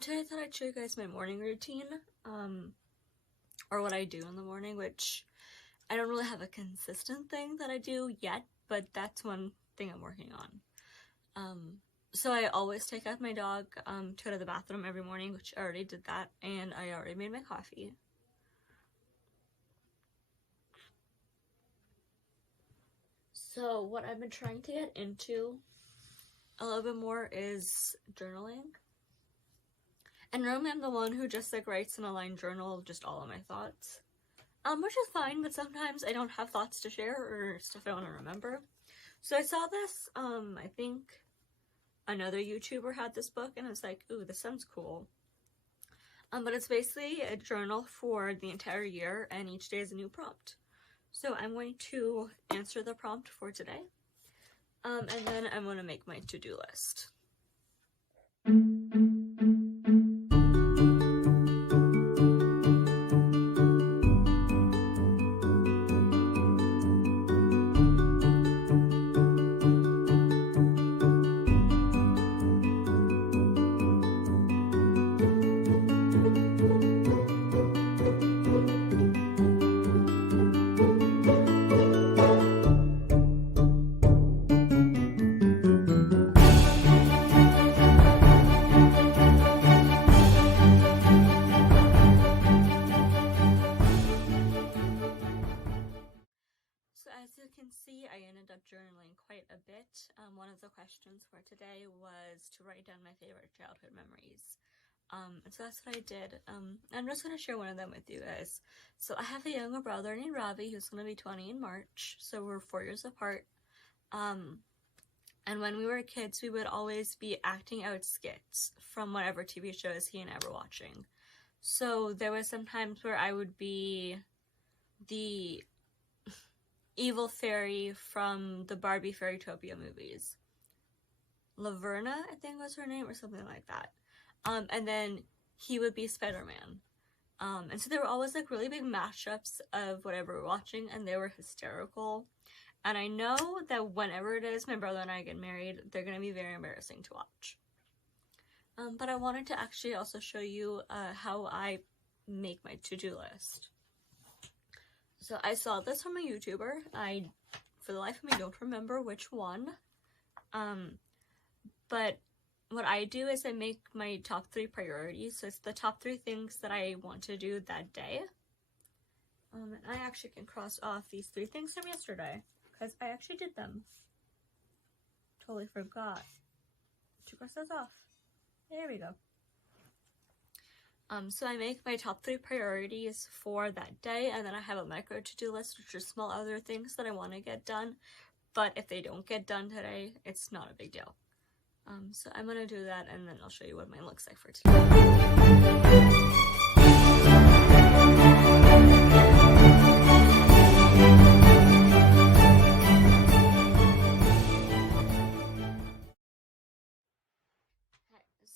Today I thought I'd show you guys my morning routine, or what I do in the morning, which I don't really have a consistent thing that I do yet, but that's one thing I'm working on. So I always take out my dog to go to the bathroom every morning, which I already did that, and I already made my coffee. So what I've been trying to get into a little bit more is journaling. And normally I'm the one who just like writes in a line journal just all of my thoughts. Which is fine, but sometimes I don't have thoughts to share or stuff I want to remember. So I saw this, I think another YouTuber had this book, and I was like, ooh, this sounds cool. But it's basically a journal for the entire year, and each day is a new prompt. So I'm going to answer the prompt for today, and then I'm going to make my to-do list. As you can see, I ended up journaling quite a bit. One of the questions for today was to write down my favorite childhood memories. And so that's what I did. I'm just going to share one of them with you guys. So I have a younger brother named Ravi who's going to be 20 in March. So we're 4 years apart. And when we were kids, we would always be acting out skits from whatever TV shows he and I were watching. So there was some times where I would be the evil fairy from the Barbie Fairytopia movies. Laverna, I think was her name, or something like that. And then he would be Spider-Man. And so there were always like really big mashups of whatever we're watching, and they were hysterical. And I know that whenever it is my brother and I get married, they're going to be very embarrassing to watch. But I wanted to actually also show you how I make my to-do list. So I saw this from a YouTuber. I, for the life of me, don't remember which one. But what I do is I make my top 3 priorities. So it's the top 3 things that I want to do that day. And I actually can cross off these 3 things from yesterday, because I actually did them. Totally forgot to cross those off. There we go. So I make my top 3 priorities for that day, and then I have a micro to-do list, which are small other things that I want to get done, but if they don't get done today, it's not a big deal. So I'm going to do that, and then I'll show you what mine looks like for today.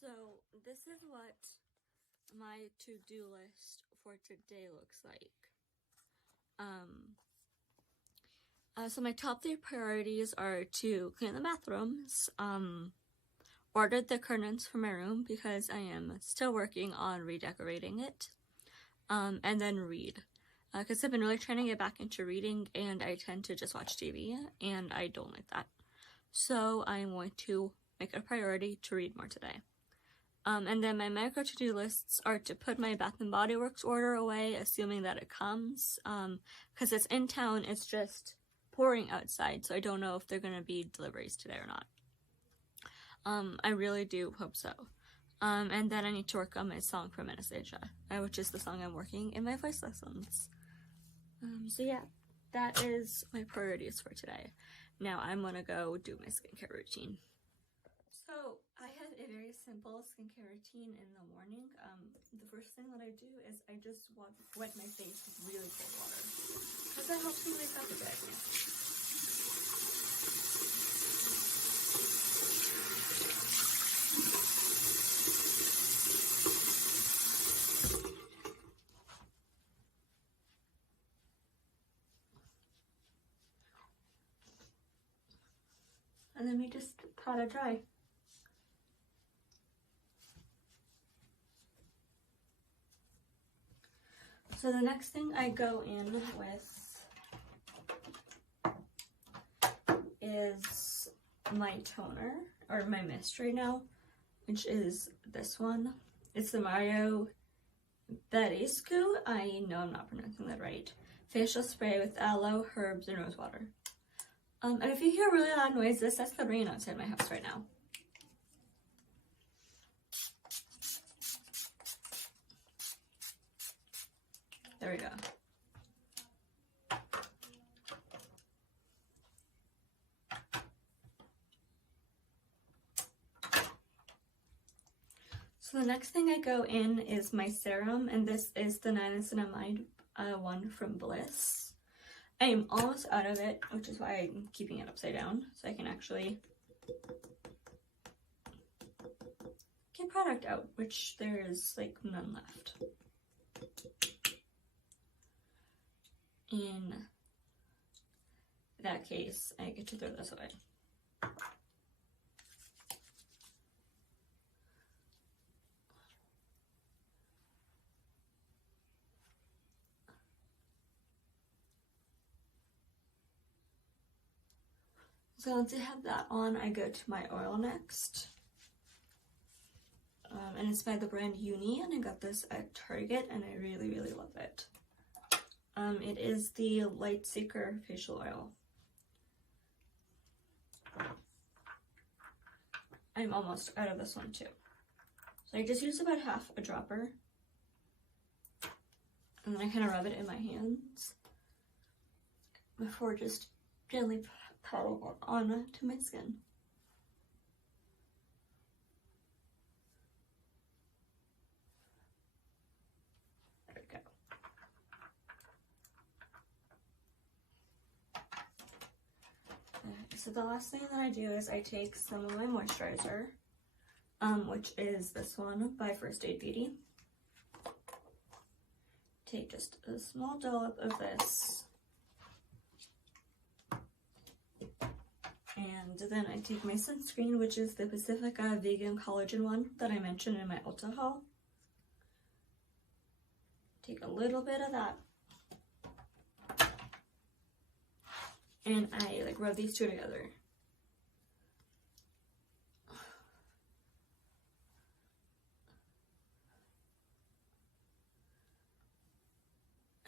So this is what my to-do list for today looks like. So my top 3 priorities are to clean the bathrooms, order the curtains for my room because I am still working on redecorating it, and then read. Because I've been really trying to get back into reading, and I tend to just watch TV, and I don't like that. So I'm going to make it a priority to read more today. And then my micro to-do lists are to put my Bath & Body Works order away, assuming that it comes. Because it's in town, it's just pouring outside, so I don't know if they're going to be deliveries today or not. I really do hope so. And then I need to work on my song from Anastasia, which is the song I'm working in my voice lessons. So yeah, that is my priorities for today. Now I'm going to go do my skincare routine. So I have a very simple skincare routine in the morning. The first thing that I do is I just wet my face with really cold water, because that helps me wake up a bit. And then we just pat it dry. So the next thing I go in with is my toner, or my mist right now, which is this one. It's the Mario Berescu, I know I'm not pronouncing that right, facial spray with aloe, herbs, and rose water. And if you hear really loud noises, that's the rain outside my house right now. There we go. So the next thing I go in is my serum, and this is the niacinamide one from Bliss. I am almost out of it, which is why I'm keeping it upside down, so I can actually get product out, which there is like none left. In that case, I get to throw this away. So once I have that on, I go to my oil next. And it's by the brand Uni, and I got this at Target, and I really, really love it. It is the Light Seeker Facial Oil. I'm almost out of this one too. So I just use about half a dropper. And then I kind of rub it in my hands before just gently patting it on to my skin. There we go. So the last thing that I do is I take some of my moisturizer, which is this one by First Aid Beauty. Take just a small dollop of this. And then I take my sunscreen, which is the Pacifica Vegan Collagen one that I mentioned in my Ulta haul. Take a little bit of that. And I like rub these two together.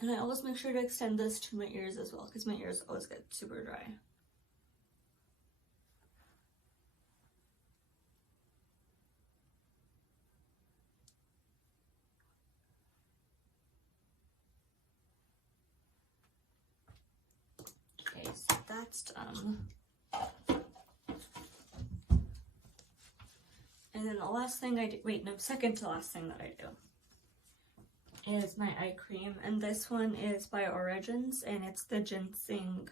And I always make sure to extend this to my ears as well, because my ears always get super dry. Okay, so that's done. And then the last thing I do, second to last thing that I do is my eye cream, and this one is by Origins, and it's the ginseng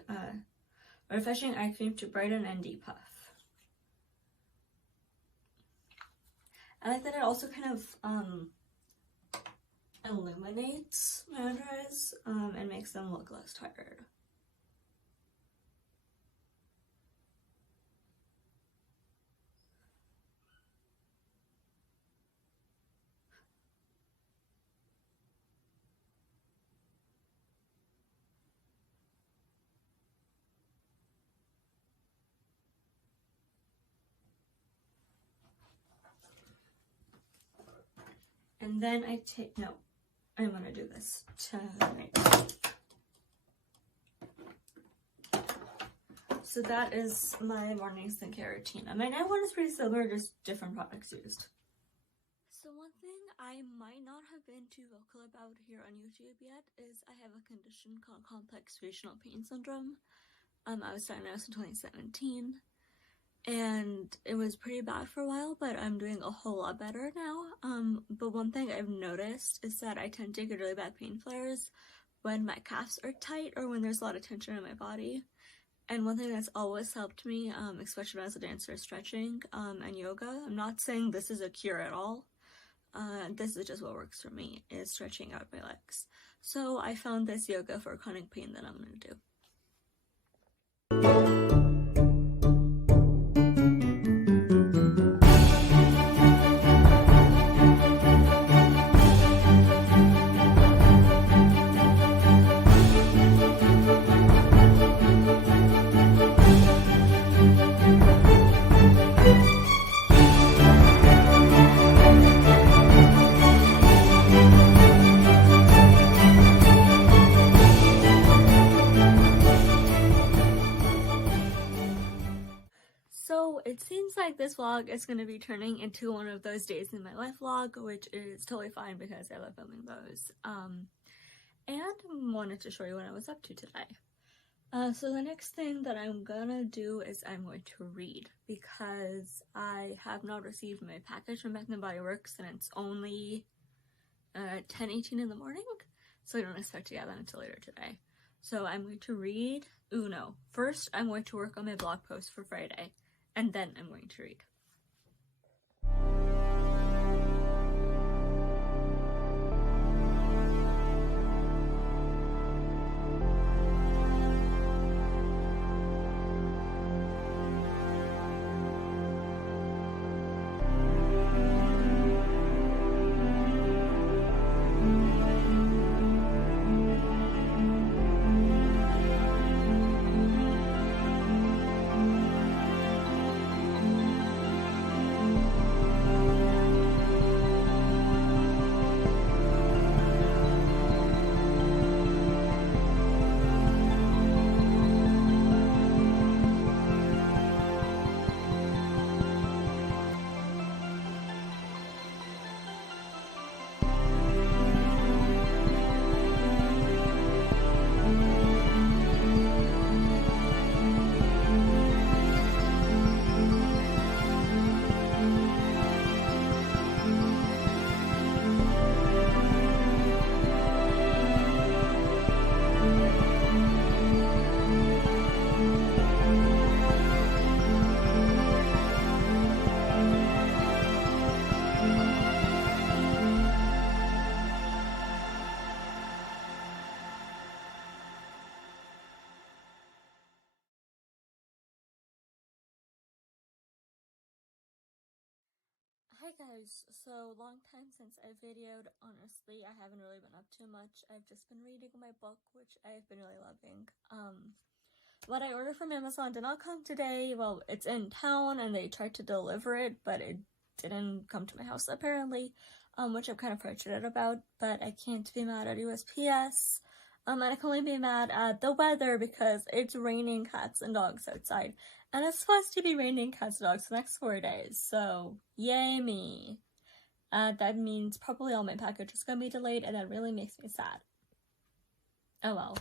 refreshing eye cream to brighten and depuff. I like that it also kind of illuminates my under eyes and makes them look less tired. And then I take, I'm gonna do this tonight. So that is my morning skincare routine. My night one is pretty similar, just different products used. So one thing I might not have been too vocal about here on YouTube yet is I have a condition called complex facial pain syndrome. I was diagnosed in 2017. And it was pretty bad for a while, but I'm doing a whole lot better now. But one thing I've noticed is that I tend to get really bad pain flares when my calves are tight or when there's a lot of tension in my body. And one thing that's always helped me, especially as a dancer, is stretching and yoga. I'm not saying this is a cure at all. This is just what works for me, is stretching out my legs. So I found this yoga for chronic pain that I'm going to do. So it seems like this vlog is going to be turning into one of those days in my life vlog, which is totally fine because I love filming those. And wanted to show you what I was up to today. So the next thing that I'm gonna do is I'm going to read, because I have not received my package from Bath & Body Works and it's only 10:18 in the morning, so I don't expect to get that until later today. So I'm going to read. First I'm going to work on my blog post for Friday, and then I'm going to read. Hi guys, so long time since I videoed. Honestly, I haven't really been up too much. I've just been reading my book, which I've been really loving. What I ordered from Amazon did not come today. Well, it's in town and they tried to deliver it, but it didn't come to my house apparently, which I'm kind of frustrated about, but I can't be mad at USPS. And I can only be mad at the weather because it's raining cats and dogs outside. And it's supposed to be raining cats and dogs for the next 4 days, so yay me. That means probably all my package is gonna be delayed, and that really makes me sad. Oh well.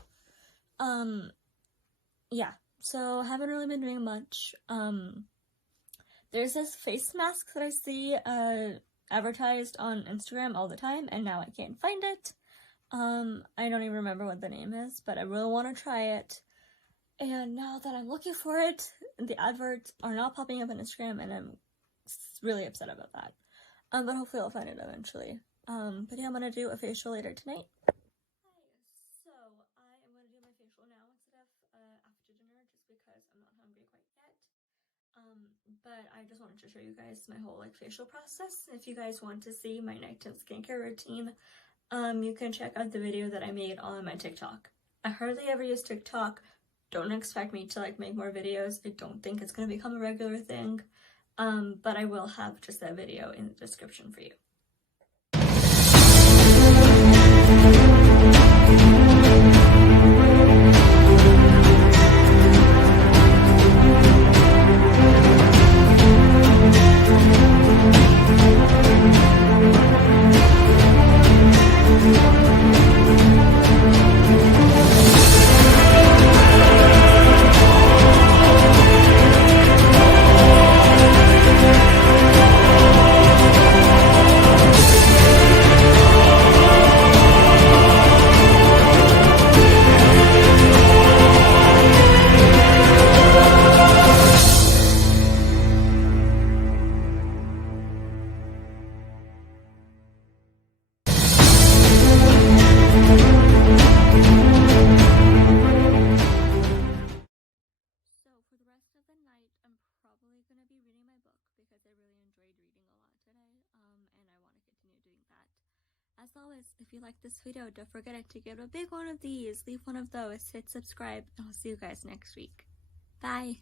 Yeah, so I haven't really been doing much. There's this face mask that I see advertised on Instagram all the time, and now I can't find it. I don't even remember what the name is, but I really want to try it. And now that I'm looking for it, the adverts are not popping up on Instagram, and I'm really upset about that. But hopefully I'll find it eventually. But yeah, I'm gonna do a facial later tonight. Hi, so I am gonna do my facial now instead of after dinner, just because I'm not hungry quite yet. But I just wanted to show you guys my whole facial process. If you guys want to see my nighttime skincare routine, you can check out the video that I made on my TikTok. I hardly ever use TikTok. Don't expect me to make more videos. I don't think it's going to become a regular thing. But I will have just that video in the description for you. Probably going to be reading my book because I really enjoyed reading a lot today, and I want to continue doing that. As always, if you like this video, don't forget to give a big one of these, leave one of those, hit subscribe, and I'll see you guys next week. Bye!